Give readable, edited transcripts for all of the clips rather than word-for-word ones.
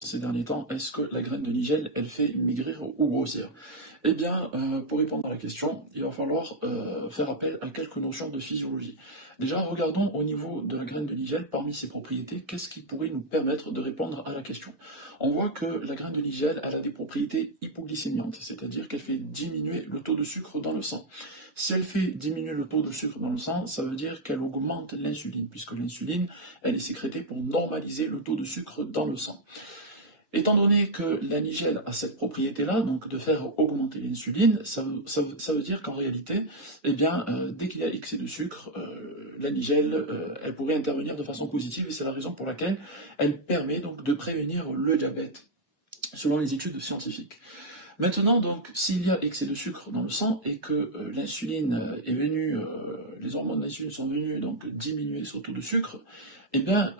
Ces derniers temps, est-ce que la graine de nigel, elle fait maigrir ou grossir? Eh bien, pour répondre à la question, il va falloir faire appel à quelques notions de physiologie. Déjà, regardons au niveau de la graine de nigel, parmi ses propriétés, qu'est-ce qui pourrait nous permettre de répondre à la question? On voit que la graine de nigel, elle a des propriétés hypoglycémiantes, c'est-à-dire qu'elle fait diminuer le taux de sucre dans le sang. Si elle fait diminuer le taux de sucre dans le sang, ça veut dire qu'elle augmente l'insuline, puisque l'insuline, elle est sécrétée pour normaliser le taux de sucre dans le sang. Étant donné que la nigelle a cette propriété-là, donc de faire augmenter l'insuline, ça veut dire qu'en réalité, eh bien, dès qu'il y a excès de sucre, la nigelle, elle pourrait intervenir de façon positive, et c'est la raison pour laquelle elle permet donc de prévenir le diabète, selon les études scientifiques. Maintenant, donc, s'il y a excès de sucre dans le sang et que l'insuline est venue, les hormones d'insuline sont venues donc diminuer ce taux de sucre, eh bien,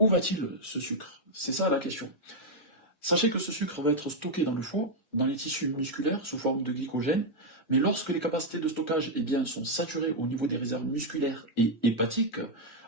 où va-t-il ce sucre? C'est ça la question. Sachez que ce sucre va être stocké dans le foie, dans les tissus musculaires sous forme de glycogène, mais lorsque les capacités de stockage eh bien, sont saturées au niveau des réserves musculaires et hépatiques,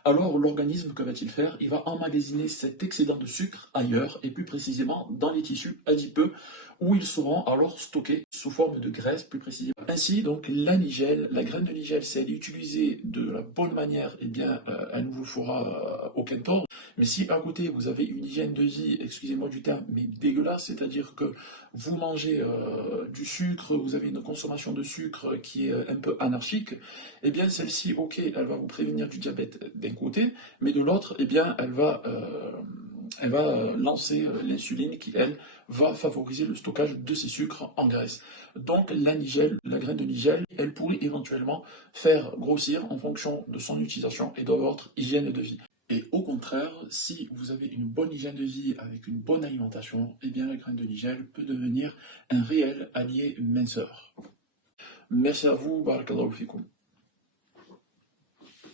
alors l'organisme, que va-t-il faire? Il va emmagasiner cet excédent de sucre ailleurs, et plus précisément dans les tissus adipeux, où ils seront alors stockés sous forme de graisse, plus précisément. Ainsi, donc, la nigelle, la graine de nigelle, si elle est utilisée de la bonne manière, eh bien, elle ne vous fera aucun tort. Mais si à côté vous avez une hygiène de vie, excusez-moi du terme, mais dégueulasse, c'est-à-dire que vous mangez du sucre, vous avez une consommation de sucre qui est un peu anarchique, eh bien celle-ci, ok, elle va vous prévenir du diabète d'un côté, mais de l'autre, eh bien elle va lancer l'insuline qui, elle, va favoriser le stockage de ces sucres en graisse. Donc la nigelle, la graine de nigelle, elle pourrait éventuellement faire grossir en fonction de son utilisation et de votre hygiène de vie. Et au contraire, si vous avez une bonne hygiène de vie avec une bonne alimentation, eh bien la graine de nigel peut devenir un réel allié minceur. Merci à vous, barakallahu fikoum.